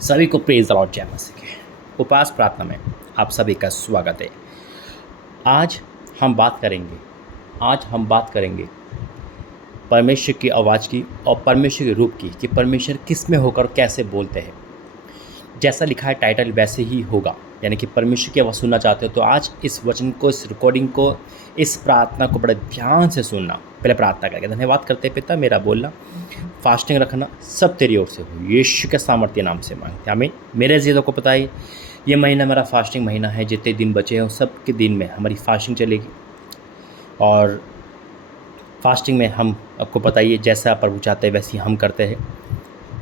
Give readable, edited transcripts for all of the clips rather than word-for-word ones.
सभी को praise the Lord जय मसीह के उपास प्रार्थना में आप सभी का स्वागत है। आज हम बात करेंगे परमेश्वर की आवाज़ की और परमेश्वर के रूप की, कि परमेश्वर किस में होकर कैसे बोलते हैं। जैसा लिखा है टाइटल वैसे ही होगा, यानी कि परमेश्वर की आवाज़ सुनना चाहते हो तो आज इस वचन को, इस रिकॉर्डिंग को, इस प्रार्थना को बड़े ध्यान से सुनना। पहले प्रार्थना करके धन्यवाद करते पिता, मेरा बोलना फास्टिंग रखना सब तेरी ओर से हो, यीशु के सामर्थ्य नाम से मांगते आमीन। मेरे जीतों को पता है ये महीना मेरा फास्टिंग महीना है। जितने दिन बचे हैं सब के दिन में हमारी फास्टिंग चलेगी, और फास्टिंग में हम आपको पता ही है जैसा प्रभु चाहते हैं वैसे ही हम करते हैं।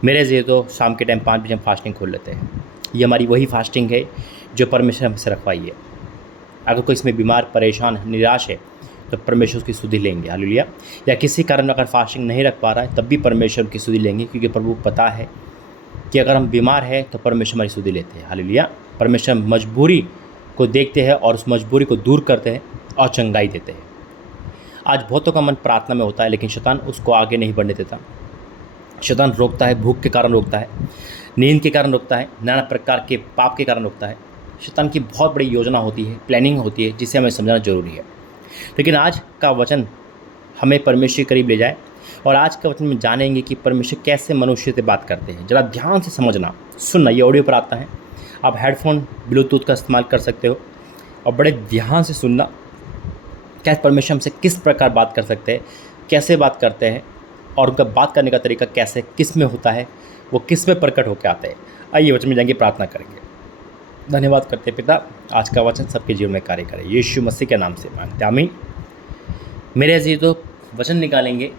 मेरे लिए तो शाम के टाइम 5 बजे हम फास्टिंग खोल लेते हैं। ये हमारी वही फास्टिंग है जो परमेश्वर हमसे रखवाई है। अगर कोई इसमें बीमार, परेशान, निराश है तो परमेश्वर उसकी स्तुति लेंगे, हालेलुया। या किसी कारण अगर फास्टिंग नहीं रख पा रहा है तब भी परमेश्वर की स्तुति लेंगे, क्योंकि प्रभु पता है कि अगर हम बीमार हैं तो परमेश्वर हमारी स्तुति लेते हैं, हालेलुया। परमेश्वर मजबूरी को देखते हैं और उस मजबूरी को दूर करते हैं और चंगाई देते हैं। आज बहुतों का मन प्रार्थना में होता है, लेकिन शैतान उसको आगे नहीं बढ़ने देता। शैतान रोकता है, भूख के कारण रोकता है, नींद के कारण रोकता है, नाना प्रकार के पाप के कारण रोकता है। शैतान की बहुत बड़ी योजना होती है, प्लानिंग होती है, जिसे हमें समझना जरूरी है। लेकिन आज का वचन हमें परमेश्वर के करीब ले जाए, और आज का वचन में जानेंगे कि परमेश्वर कैसे मनुष्य से बात करते हैं। जरा ध्यान से समझना, सुनना। ये ऑडियो पर आता है, आप हेडफोन, ब्लूटूथ का इस्तेमाल कर सकते हो, और बड़े ध्यान से सुनना कैसे परमेश्वर हमसे किस प्रकार बात कर सकते हैं, कैसे बात करते हैं, और उनका बात करने का तरीका कैसे, किस में होता है, वो किस में प्रकट होकर आते हैं। आइए वचन में जाएंगे, प्रार्थना करेंगे। धन्यवाद करते पिता, आज का वचन सबके जीवन में कार्य करे, यीशु मसीह के नाम से मांगते आमीन। मेरे अजीज तो वचन निकालेंगे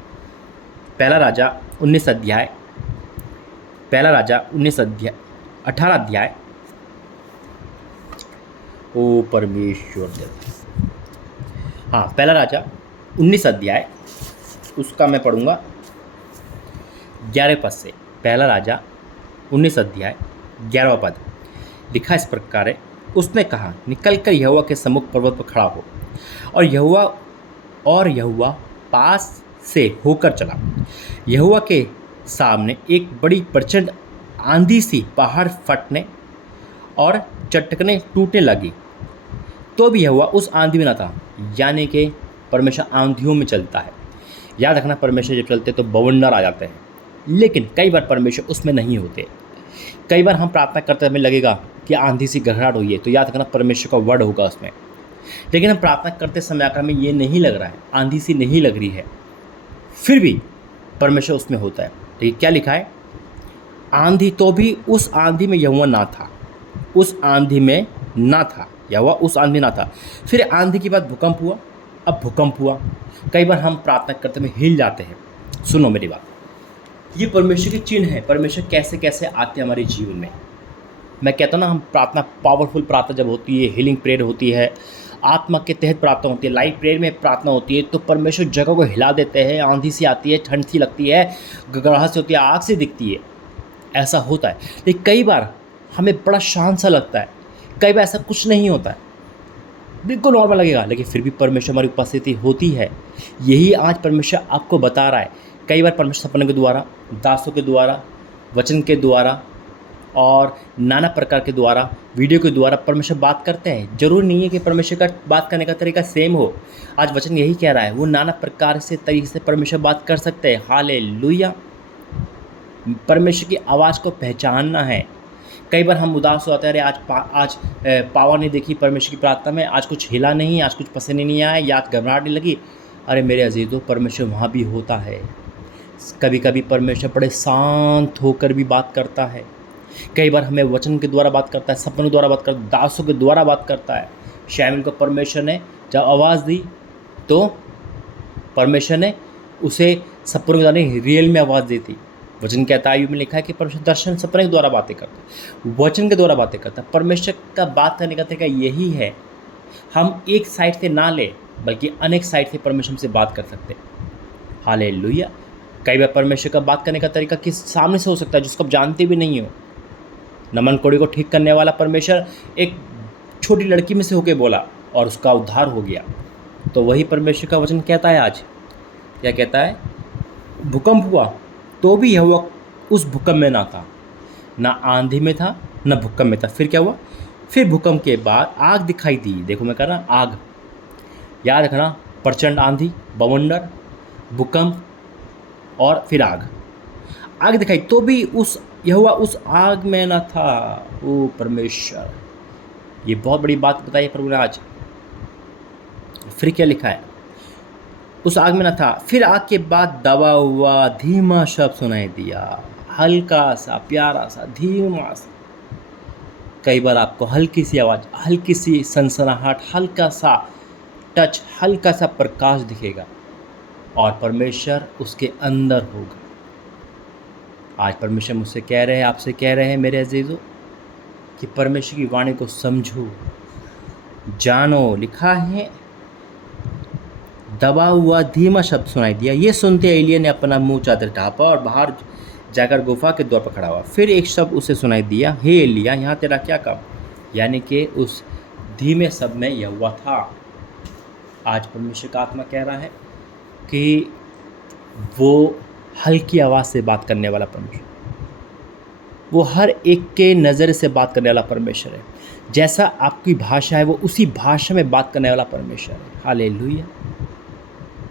पहला राजा 19 अध्याय 18 अध्याय। ओ परमेश्वर, हाँ, पहला राजा 19 अध्याय, उसका मैं पढ़ूंगा 11 पद से। पहला राजा 19 अध्याय 11वां पद लिखा इस प्रकार है। उसने कहा, निकल कर यहोवा के सम्मुख पर्वत पर खड़ा हो, और यहोवा पास से होकर चला। यहोवा के सामने एक बड़ी प्रचंड आंधी सी पहाड़ फटने और चट्टानें टूटने लगी, तो भी यहोवा उस आंधी में न था। यानी कि परमेश्वर आंधियों में चलता है। याद रखना, परमेश्वर जब चलते तो बवंडर आ जाते हैं, लेकिन कई बार परमेश्वर उसमें नहीं होते। कई बार हम प्रार्थना करते हमें लगेगा कि आंधी सी घबराहट हुई है, तो याद रखना परमेश्वर का वर्ड होगा उसमें। लेकिन हम प्रार्थना करते समय अगर हमें ये नहीं लग रहा है, आंधी सी नहीं लग रही है, फिर भी परमेश्वर उसमें होता है। तो क्या लिखा है? आंधी, तो भी उस आंधी में यहोवा ना था। उस आंधी में ना था, यहोवा उस आंधी ना था। फिर आंधी के बाद भूकंप हुआ, अब भूकंप हुआ। कई बार हम प्रार्थना करते में हिल जाते हैं। सुनो मेरी बात, ये परमेश्वर के चिन्ह है। परमेश्वर कैसे कैसे आते हैं हमारे जीवन में। मैं कहता हूँ ना, हम प्रार्थना, पावरफुल प्रार्थना जब होती है, हीलिंग प्रेयर होती है, आत्मा के तहत प्रार्थना होती है, लाइव प्रेयर में प्रार्थना होती है, तो परमेश्वर जगह को हिला देते हैं। आंधी सी आती है, ठंड सी लगती है, गड़गड़ाहट से होती है, आग से दिखती है, ऐसा होता है। लेकिन कई बार हमें बड़ा शांत सा लगता है, कई बार ऐसा कुछ नहीं होता है, बिल्कुल नॉर्मल लगेगा, लेकिन फिर भी परमेश्वर हमारी उपस्थिति होती है। यही आज परमेश्वर आपको बता रहा है। कई बार परमेश्वर सपनों के द्वारा, दासों के द्वारा, वचन के द्वारा और नाना प्रकार के द्वारा, वीडियो के द्वारा परमेश्वर बात करते हैं। जरूरी नहीं है कि परमेश्वर का बात करने का तरीका सेम हो। आज वचन यही कह रहा है, वो नाना प्रकार से तरीके से परमेश्वर बात कर सकते हैं। हालेलुया। परमेश्वर की आवाज़ को पहचानना है। कई बार हम उदास हो जाते हैं, अरे आज पावर नहीं देखी परमेश्वर की प्रार्थना में, आज कुछ हिला नहीं, आज कुछ पसंद नहीं आया, या आज घबराहट नहीं लगी। अरे मेरे अजीजों, परमेश्वर वहाँ भी होता है। कभी कभी परमेश्वर बड़े शांत होकर भी बात करता है। कई बार हमें वचन के द्वारा बात करता है, सपनों के द्वारा बात करता है, दासों के द्वारा बात करता है। शैमुएल को परमेश्वर ने जब आवाज़ दी तो परमेश्वर ने उसे सपनों के द्वारा रियल में आवाज़ दी थी। वचन कहता है, में लिखा है कि परमेश्वर दर्शन सपने के द्वारा बातें करता है, वचन के द्वारा बातें करता है। परमेश्वर का बात करने का तरीका यही है। हम एक साइड से ना ले, बल्कि अनेक साइड से परमेश्वर से बात कर सकते हैं। हालेलुया। कई बार परमेश्वर का बात करने का तरीका किस सामने से हो सकता है, जिसको आप जानते भी नहीं हो। नमन कोड़ी को ठीक करने वाला परमेश्वर एक छोटी लड़की में से होके बोला और उसका उद्धार हो गया। तो वही परमेश्वर का वचन कहता है आज। क्या कहता है? भूकंप हुआ, तो भी यहोवा उस भूकंप में ना था। ना आंधी में था ना भूकंप में था। फिर क्या हुआ? फिर भूकंप के बाद आग दिखाई दी। देखो मैं कह रहा आग, याद रखना, प्रचंड आंधी, बवंडर, भूकंप और फिर आग। आग दिखाई तो भी उस यहोवा उस आग में न था। ओ परमेश्वर, ये बहुत बड़ी बात बताई प्रभु ने आज। फिर क्या लिखा है? उस आग में न था। फिर आग के बाद दबा हुआ धीमा शब्द सुनाई दिया, हल्का सा, प्यारा सा, धीमा सा। कई बार आपको हल्की सी आवाज़, हल्की सी सनसनाहट, हल्का सा टच, हल्का सा प्रकाश दिखेगा और परमेश्वर उसके अंदर होगा। आज परमेश्वर मुझसे कह रहे हैं, आपसे कह रहे हैं मेरे अजीजों, कि परमेश्वर की वाणी को समझो, जानो। लिखा है दबा हुआ धीमा शब्द सुनाई दिया। ये सुनते एलिय्याह ने अपना मुंह चादर ढांपा और बाहर जाकर गुफा के द्वार पर खड़ा हुआ। फिर एक शब्द उसे सुनाई दिया, हे एलिय्याह, यहाँ तेरा क्या काम? यानी कि उस धीमे शब्द में यहोवा था। आज परमेश्वर का आत्मा कह रहा है कि वो हल्की आवाज़ से बात करने वाला परमेश्वर, वो हर एक के नज़र से बात करने वाला परमेश्वर है। जैसा आपकी भाषा है वो उसी भाषा में बात करने वाला परमेश्वर है। हालेलुया।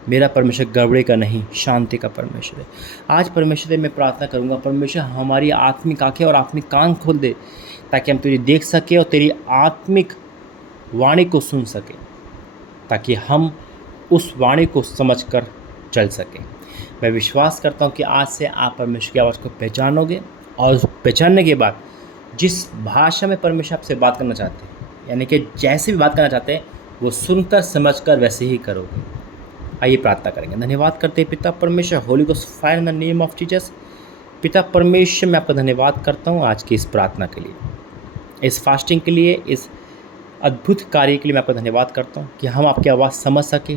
मेरा परमेश्वर गड़बड़े का नहीं, शांति का परमेश्वर है। आज परमेश्वर से मैं प्रार्थना करूंगा, परमेश्वर हमारी आत्मिक आंखें और आत्मिक कान खोल दे, ताकि हम तुझे देख सके और तेरी आत्मिक वाणी को सुन सके, ताकि हम उस वाणी को समझकर चल सकें। मैं विश्वास करता हूँ कि आज से आप परमेश्वर की आवाज़ को पहचानोगे और पहचानने के बाद जिस भाषा में परमेश्वर आपसे बात करना चाहते हैं, यानी कि जैसे भी बात करना चाहते हैं, वो सुनकर समझकर वैसे ही करोगे। आइए प्रार्थना करेंगे। धन्यवाद करते हैं पिता परमेश्वर, Holi ghost fire in the name of Jesus. पिता परमेश्वर, मैं आपका धन्यवाद करता हूँ आज की इस प्रार्थना के लिए, इस फास्टिंग के लिए, इस अद्भुत कार्य के लिए मैं आपका धन्यवाद करता हूँ कि हम आपकी आवाज़ समझ सके,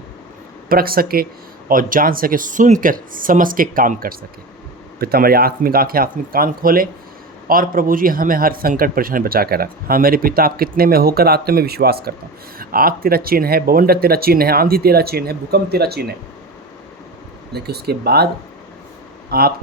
परख सके और जान सके, सुनकर समझ के काम कर सके। पिता हमारी आत्मिक आंखें, आत्मिक कान खोले और प्रभु जी हमें हर संकट परेशानी बचा कर रख। हाँ मेरे पिता, आप कितने में होकर आते में विश्वास करता हूँ। आग तेरा चिन्ह है, बवंडर तेरा चिन्ह है, आंधी तेरा चिन्ह है, भूकंप तेरा चिन्ह है, लेकिन उसके बाद आप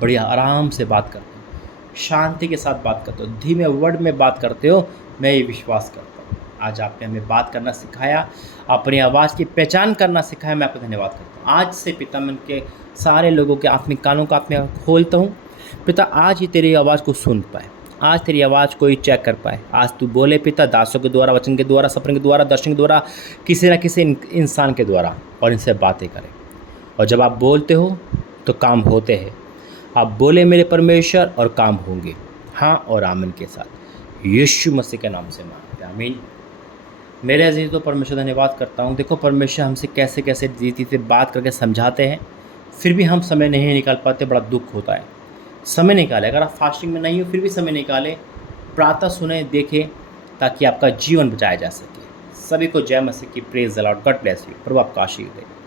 बढ़िया आराम से बात करते हो, शांति के साथ बात करते हो, धीमे वर्ड में बात करते हो। मैं ये विश्वास करता हूँ आज आपने हमें बात करना सिखाया, अपनी आवाज़ की पहचान करना सिखाया। मैं आपका धन्यवाद करता हूँ। आज से पिता मैं उनके सारे लोगों के आत्मिक कानों को अपने खोलता हूँ। पिता आज ही तेरी आवाज़ को सुन पाए, आज तेरी आवाज़ कोई चेक कर पाए। आज तू बोले पिता, दासों के द्वारा, वचन के द्वारा, सपने के द्वारा, दर्शन के द्वारा, किसी न किसी इंसान के द्वारा, और इनसे बातें करें। और जब आप बोलते हो तो काम होते हैं। आप बोले मेरे परमेश्वर और काम होंगे। हाँ और आमीन के साथ यीशु मसीह के नाम से मांगते हैं, आमीन। मेरे अजीज़ तो परमेश्वर धन्यवाद करता हूँ। देखो परमेश्वर हमसे कैसे कैसे रीति से बात करके समझाते हैं, फिर भी हम समय नहीं निकाल पाते, बड़ा दुख होता है। समय निकालें, अगर आप फास्टिंग में नहीं हो फिर भी समय निकालें, प्रार्थना सुने, देखें, ताकि आपका जीवन बचाया जा सके। सभी को जय मसीह की, praise the lord, god bless you. प्रभु आपका आशीर्वाद दे।